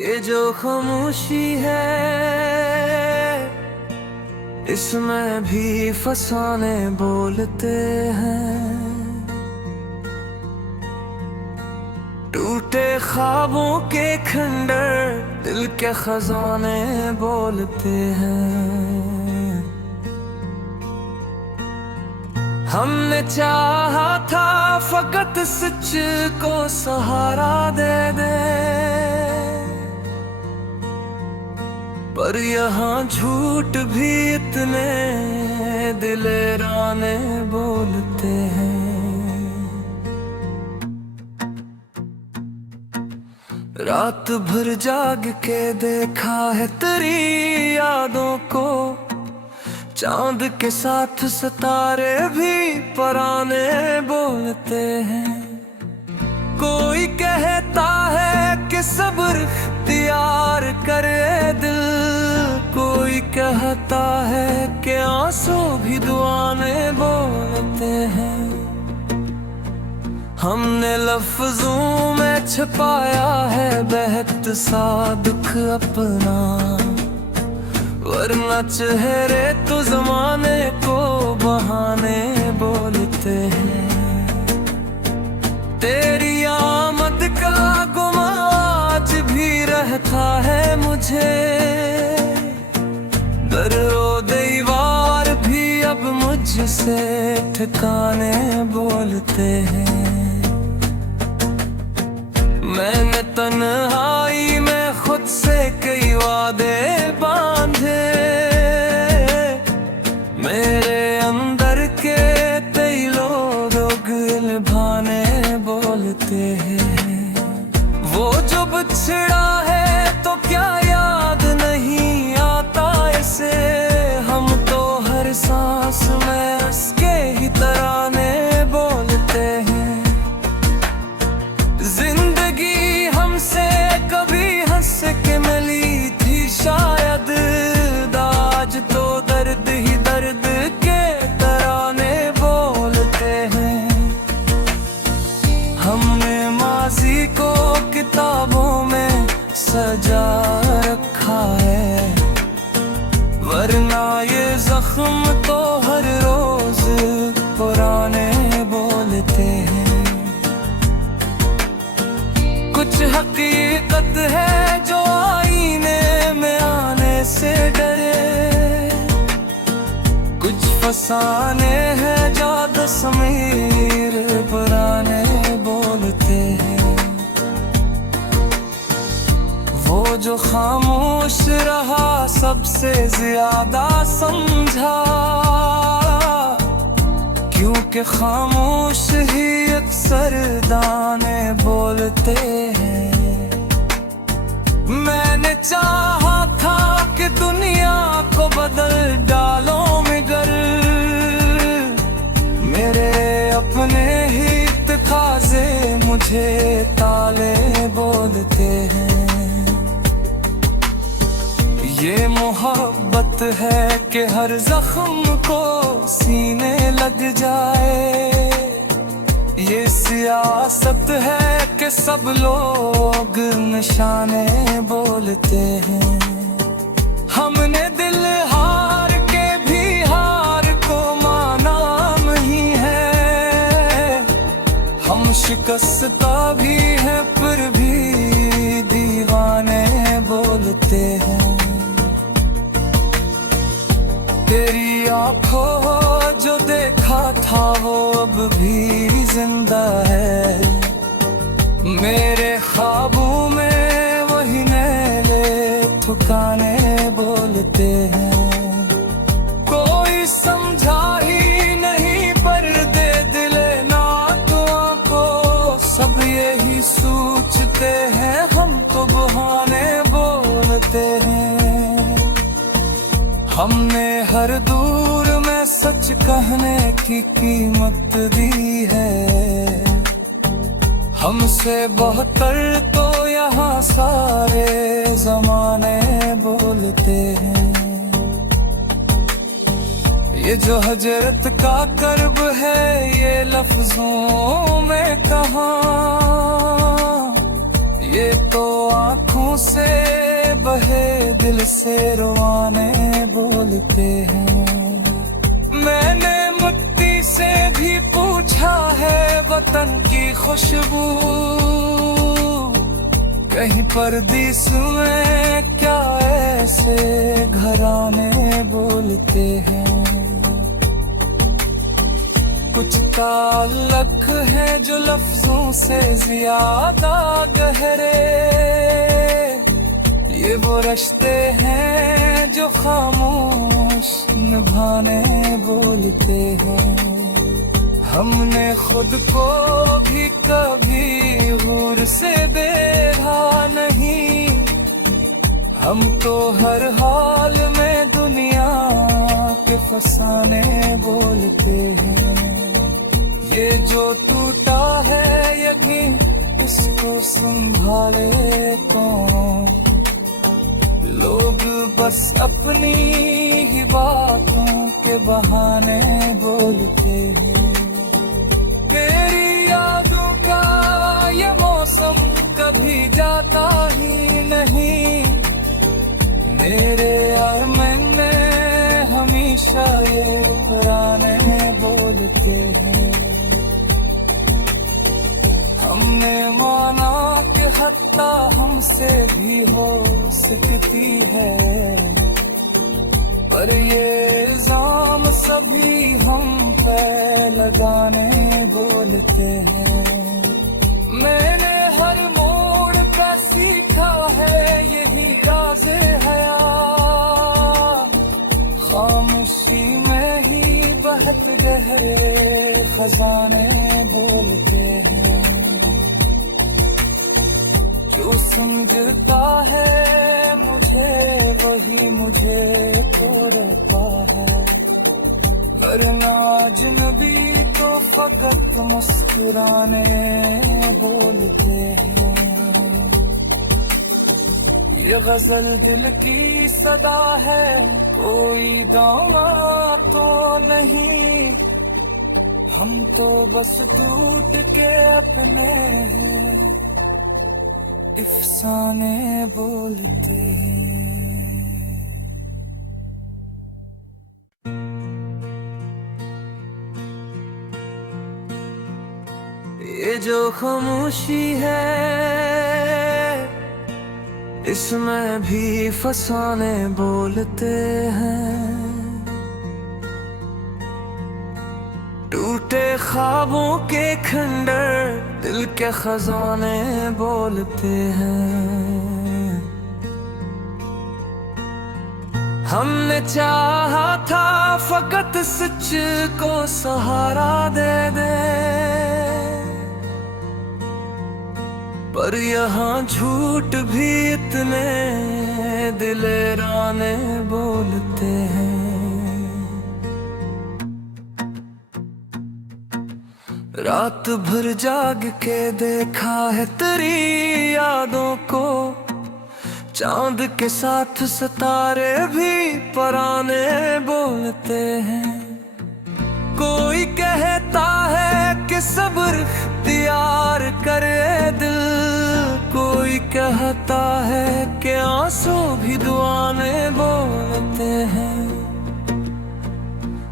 ये जो खामोशी है इसमें भी फसाने बोलते हैं। टूटे ख्वाबों के खंडर दिल के खजाने बोलते हैं। हमने चाहा था फकत सच को सहारा दे दे, पर यहाँ झूठ भी इतने दिलेराने बोलते हैं। रात भर जाग के देखा है तेरी यादों को, चांद के साथ सितारे भी पराने बोलते हैं। कोई कहता है कि सब्र इख्तियार करे दिल, कोई कहता है कि आंसू भी दुआने बोलते हैं। हमने लफ्जों में छुपाया है बेहद सा दुख अपना, वरना चेहरे तो जमाने को बहाने बोलते हैं। तेरी आमद का गुमा आज भी रहता है मुझे, दरो दीवार भी अब मुझसे ठिकाने बोलते हैं। मैंने तन्हाई में खुद से कई वादे बांधे, मेरे अंदर के कई लोग निभाने बोलते हैं। वो जो बिछड़ा है तो क्या याद नहीं आता इसे, हम तो हर सांस में उसके ही तराने बोलते हैं। जिंदगी हमसे कभी हंस के मिली थी शायद, आज तो दर्द ही दर्द के तराने बोलते हैं। हमने माजी को किताबों में सजा रखा है, वरना ये जख्म तो हर रोज पुराने बोलते हैं। कुछ हकीकत है जो आईने में आने से डरे, कुछ फसाने हैं ज्यादा समीर पुराने बोलते हैं। वो जो खामोश रहा सबसे ज्यादा समझा, क्योंकि खामोश ही अक्सर दाने बोलते हैं। मैंने चाहा था कि दुनिया को बदल डालो मगर मेरे अपने ही तकाज़े मुझे ताले बोलते हैं। ये मोहब्बत है कि हर जख्म को सीने लग जाए, ये सियासत है कि सब लोग निशाने बोलते हैं। हमने दिल हार के भी हार को माना नहीं है, हम शिकस्ता भी हैं फिर भी दीवाने बोलते हैं। तेरी आंखों जो देखा था वो अब भी जिंदा है, मेरे ख्वाबों में वही नैले ठुकाने बोलते हैं। कोई समझा ही नहीं पर्दे दिले नातों को, सब यही सोचते हैं हम तो बहाने बोलते हैं। हमने हर दूर में सच कहने की कीमत दी है, हमसे बेहतर तो यहाँ सारे जमाने बोलते हैं। ये जो हजरत का कर्ब है ये लफ्जों में कहाँ, ये तो आँखों मुंह से बहे दिल से रोआने बोलते हैं। मैंने मिट्टी से भी पूछा है वतन की खुशबू, कहीं परदेस में क्या ऐसे घराने बोलते हैं। कुछ ताल्लुक है जो लफ्जों से ज्यादा गहरे, ये वो रिश्ते हैं जो खामोश निभाने बोलते हैं। हमने खुद को भी कभी हूर से देखा नहीं, हम तो हर हाल में दुनिया के फसाने बोलते हैं। ये जो टूटा है यकीन इसको संभाले कौन, लोग बस अपनी ही बातों के बहाने बोलते हैं। तेरी यादों का ये मौसम कभी जाता ही नहीं, मेरे अरमान में हमेशा ये पुराने बोलते हैं। हमने माना कि हत्ता हमसे भी हो सकती है, पर ये इल्जाम सभी हम पे लगाने बोलते हैं। मैंने हर मोड़ पे सीखा है यही राज़े हया, खामोशी में ही बहत गहरे खजाने बोलते हैं। जो समझता है मुझे वही मुझे तोड़ता है, वरना अजनबी तो फकत मुस्कुराने बोलते हैं। ये गजल दिल की सदा है, कोई दावा तो नहीं, हम तो बस टूट के अपने हैं अफसाने बोलते हैं। ये जो खामोशी है इसमें भी फसाने बोलते हैं। टूटे ख्वाबों के खंडर दिल के खजाने बोलते हैं। हमने चाहा था फकत सच को सहारा दे दे, पर यहाँ झूठ भी इतने दिलेराने बोलते हैं। रात भर जाग के देखा है तेरी यादों को, चांद के साथ सितारे भी पराने बोलते हैं। कोई कहता है कि सब्र इख्तियार करे दिल, कोई कहता है कि आंसू भी दुआने बोलते हैं।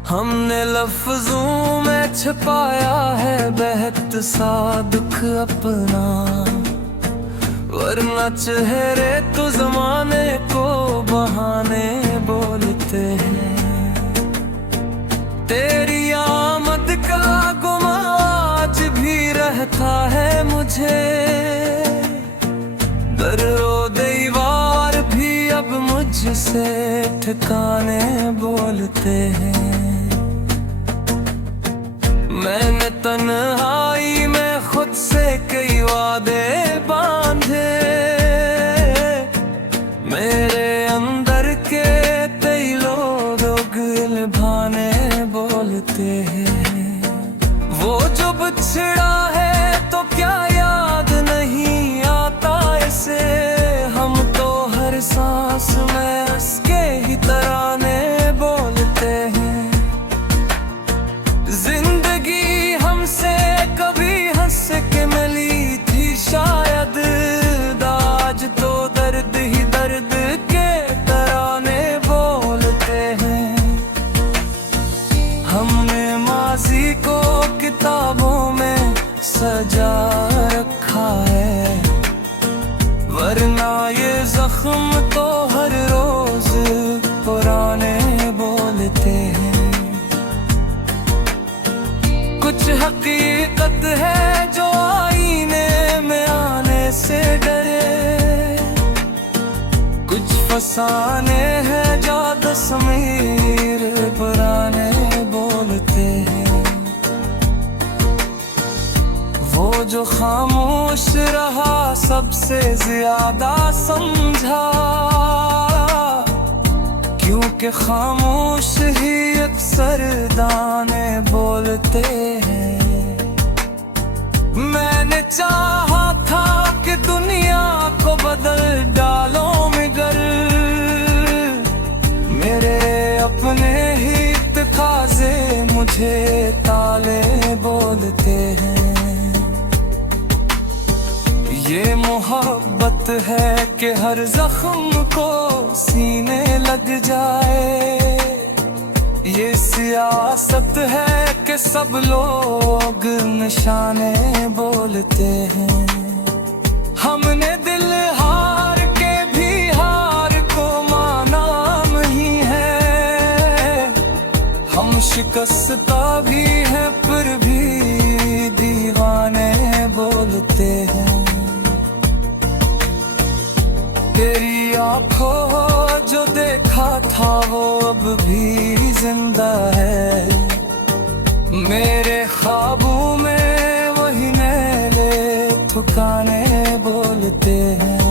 हमने लफ्जों में छुपाया है बेहद सा दुख अपना, वरना चेहरे तो जमाने को बहाने बोलते हैं। तेरी आमद का गुमा आज भी रहता है मुझे, दरो दीवार भी अब मुझसे ठिकाने बोलते हैं। मैंने तन्हाई में खुद से कई वादे बांधे, मेरे अंदर के कई लोग गिलभाने बोलते हैं। वो जो बिछड़ा है तो क्या याद नहीं आता इसे, हम तो हर सांस में उसके ही तराने बोलते हैं। जिंदगी हमसे कभी हंस के मिली थी शायद, हकीकत है जो आईने में आने से डरे। कुछ फसाने हैं ज्यादा समीर पुराने बोलते हैं। वो जो खामोश रहा सबसे ज्यादा समझा, क्योंकि खामोश ही अक्सर दाने बोलते हैं। मैंने चाहा था कि दुनिया को बदल डालो मगर मेरे अपने ही तकाज़े मुझे ताले बोलते हैं। ये मोहब्बत है कि हर जख्म को सीने लग जाए। ये सियासत है कि सब लोग निशाने बोलते हैं। हमने दिल हार के भी हार को माना नहीं है। हम शिकस्ता भी हैं फिर भी दीवाने बोलते हैं। तेरी आंखों जो देखा था वो अब भी जिंदा है। मेरे ख्वाबों में वही नैले ठुकाने बोलते हैं।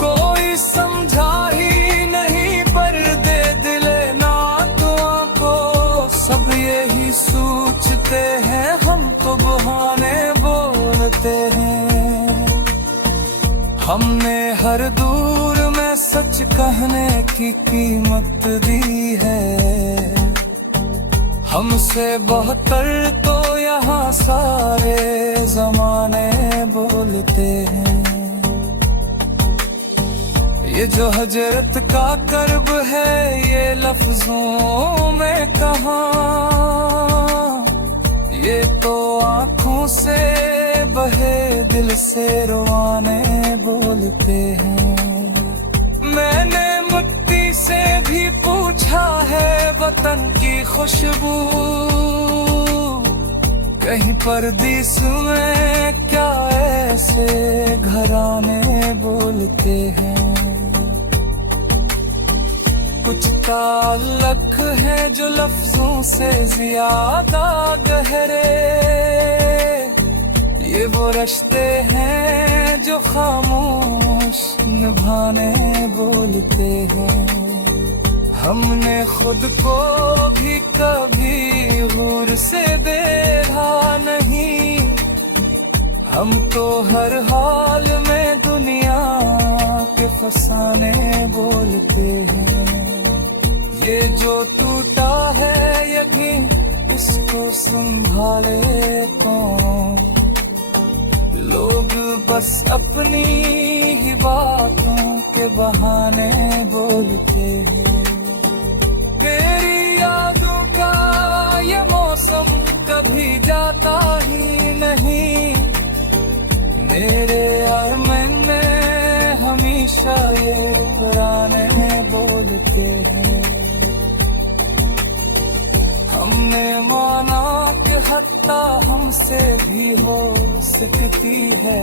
कोई समझा ही नहीं पर दे दिले नातों को, सब यही सोचते हैं हम तो बहाने बोलते हैं। हमने हर दूर में सच कहने की कीमत दी है। हमसे बेहतर तो यहाँ सारे जमाने बोलते हैं। ये जो हजरत का कर्ब है ये लफ्जों में कहाँ, ये तो आँखों से बहे दिल से रोआने बोलते हैं। मैंने मिट्टी से भी पूछा है वतन की खुशबू, कहीं परदेस में क्या ऐसे घराने बोलते हैं। कुछ ताल्लुक है जो लफ्जों से ज्यादा गहरे, ये वो रिश्ते हैं जो खामोश निभाने बोलते हैं। हमने खुद को भी कभी गौर से देखा नहीं। हम तो हर हाल में दुनिया के फसाने बोलते हैं। ये जो टूटा है यकीन इसको संभाले कौन। लोग बस अपनी ही बातों के बहाने बोलते हैं। तेरी यादों का ये मौसम कभी जाता ही नहीं। मेरे अरमान में हमेशा ये पुराने बोलते हैं। हमने माना कि हत्ता हमसे भी हो सकती है,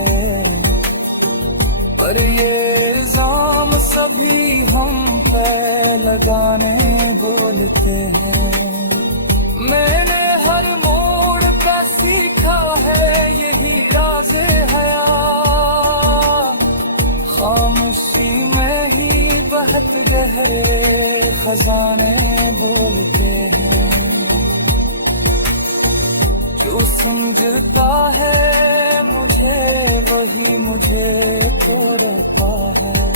पर ये इल्जाम सभी हम पे लगाने बोलते हैं। मैंने हर मोड़ पे सीखा है यही राज़े हया, खामोशी में ही बहत गहरे खजाने बोलते हैं। जो समझता है मुझे वही मुझे तोड़ता है,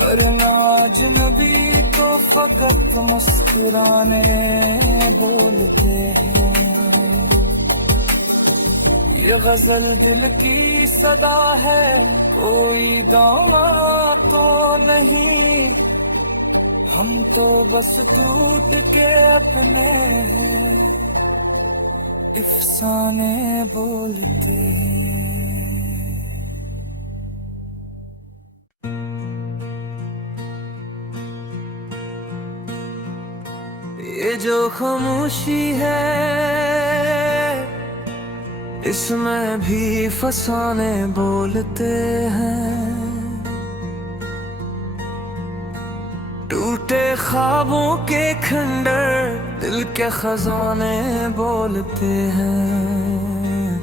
वरना अजनबी तो फकत मुस्कुराने बोलते हैं। ये गजल दिल की सदा है कोई दावा तो नहीं। हम तो बस टूट के अपने हैं अफसाने बोलते हैं। ये जो खामोशी है इसमें भी फसाने बोलते हैं। टूटे ख्वाबों के खंडर दिल के खजाने बोलते हैं।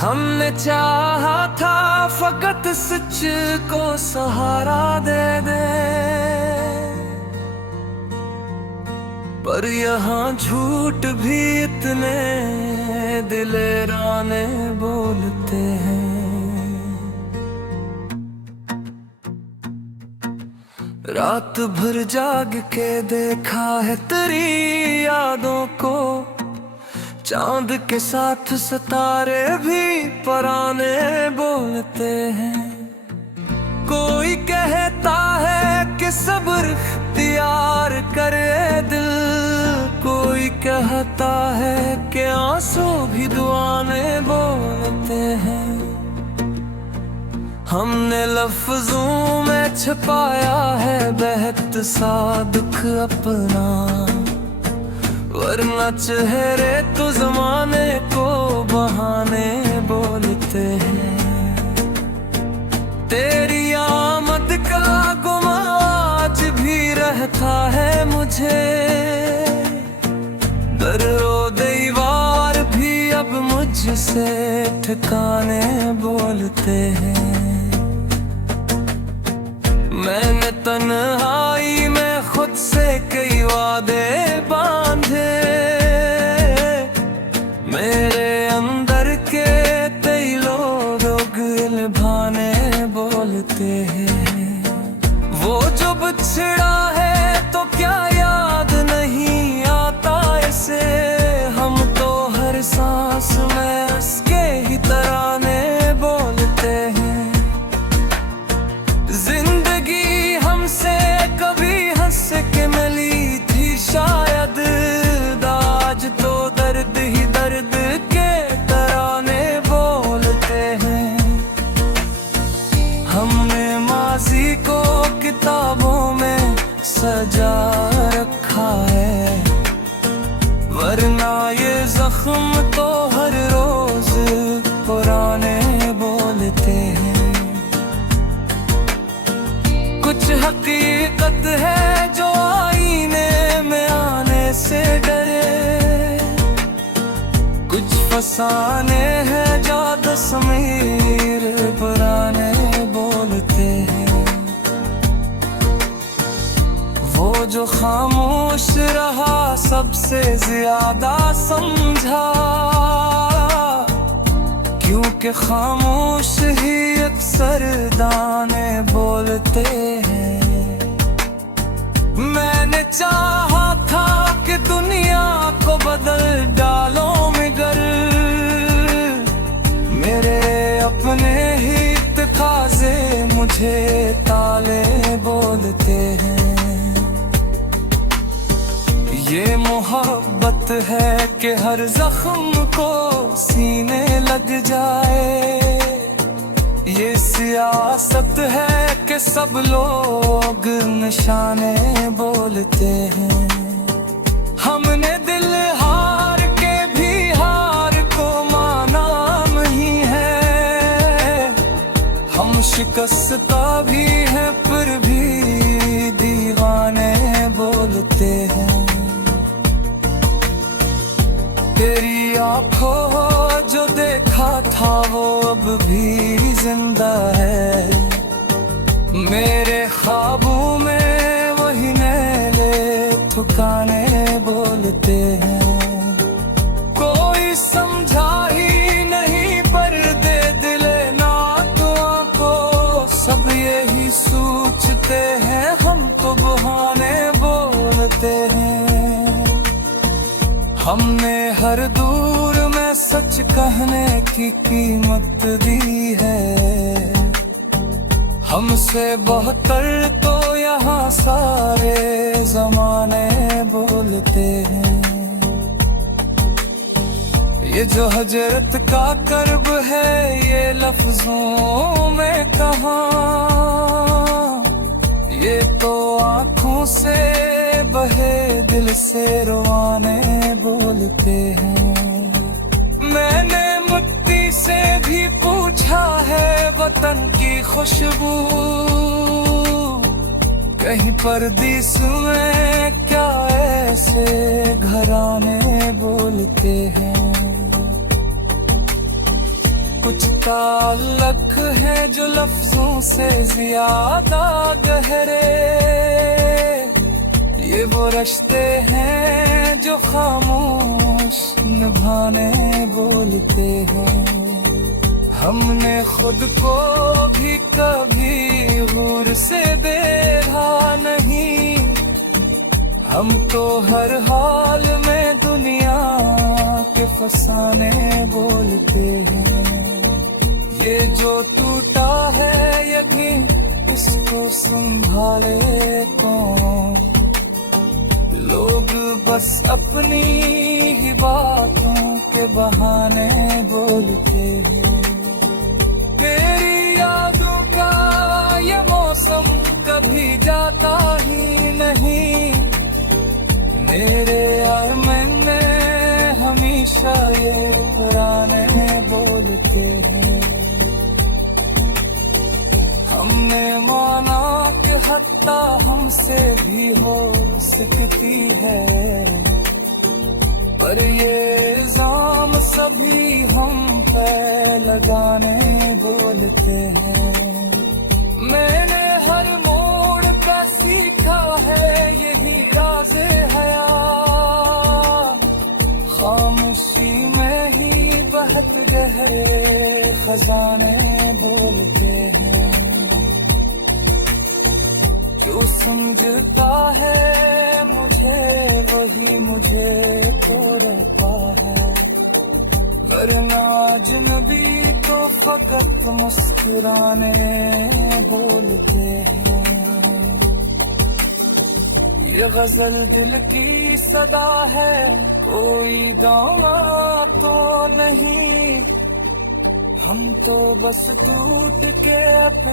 हमने चाहा था फकत सच को सहारा दे दे, पर यहाँ झूठ भी इतने दिलेराने बोलते हैं। रात भर जाग के देखा है तेरी यादों को, चांद के साथ सितारे भी पराने बोलते हैं। कोई कहता है कि सब्र इख्तियार करे दिल, कोई कहता है कि आंसू भी दुआने बोलते हैं। हमने लफ्जों में छुपाया है बेहद सा दुख अपना, वरना चेहरे तो जमाने को बहाने बोलते हैं। तेरी आमद का गुमा आज भी रहता है मुझे, दरो दीवार भी अब मुझसे ठिकाने बोलते हैं। मैंने तन्हाई में खुद से कई वादे बांधे, मेरे अंदर के कई लोग गिलभाने बोलते हैं। वो जो बिछड़ा है तो क्या याद नहीं आता इसे, हम तो हर सांस में उसके ही तराने बोलते हैं। जिंदगी हमसे कभी हंस के मिली थी शायद, आज तो दर्द ही दर्द के तराने बोलते हैं। हमने माजी को किताबों में सजा रखा है, वरना ये जख्म तो हर रोज पुराने बोलते हैं। कुछ हकीकत है जो आईने में आने से डरे, कुछ फसाने हैं जो तस्वीर पुराने बोलते हैं। वो जो खामोश रहा सबसे ज्यादा समझा, क्योंकि खामोश ही अक्सर दाने बोलते हैं। मैंने चाहा था कि दुनिया को बदल डालो मगर मेरे अपने ही तकाज़े मुझे ताले बोलते हैं। ये मोहब्बत है कि हर जख्म को सीने लग जाए, ये सियासत है कि सब लोग निशाने बोलते हैं। हमने दिल हार के भी हार को माना नहीं है, हम शिकस्ता भी हैं फिर भी दीवाने बोलते हैं। तेरी आंखों जो देखा था वो अब भी जिंदा है, मेरे ख्वाबों में वही नैले ठुकाने बोलते हैं। कोई समझा ही नहीं पर्दे दिले नातों को, सब यही सोचते हैं हम तो बहाने बोलते हैं। हमने हर दूर में सच कहने की कीमत दी है, हमसे बेहतर तो यहाँ सारे जमाने बोलते हैं। ये जो हजरत का कर्ब है ये लफ्जों में कहाँ, ये तो आँखों से बहे दिल से रोवाने बोलते हैं। मीठा है वतन की खुशबू, कहीं परदेस में क्या ऐसे घराने बोलते हैं। कुछ ताल्लुक है जो लफ्जों से ज्यादा गहरे, ये वो रिश्ते हैं जो खामोश निभाने बोलते हैं। हमने खुद को भी कभी गौर से देखा नहीं, हम तो हर हाल में दुनिया के फसाने बोलते हैं। ये जो टूटा है यकीन इसको संभाले कौन, लोग बस अपनी ही बातों के बहाने बोलते हैं। तेरी यादों का ये मौसम कभी जाता ही नहीं, मेरे अरमान में हमेशा ये पुराने बोलते हैं। हमने माना कि हत्ता हमसे भी हो सकती है, पर ये इल्जाम सभी हम पे लगाने बोलते हैं। मैंने हर मोड़ पे सीखा है यही राज़े हयात, खामोशी में ही बहत गहरे खजाने बोलते हैं। जो समझता है मुझे वही मुझे तोड़ता है, वरना अजनबी तो फकत मुस्कुराने बोलते हैं। ये गजल दिल की सदा है, कोई दावा तो नहीं, हम तो बस टूट के अपने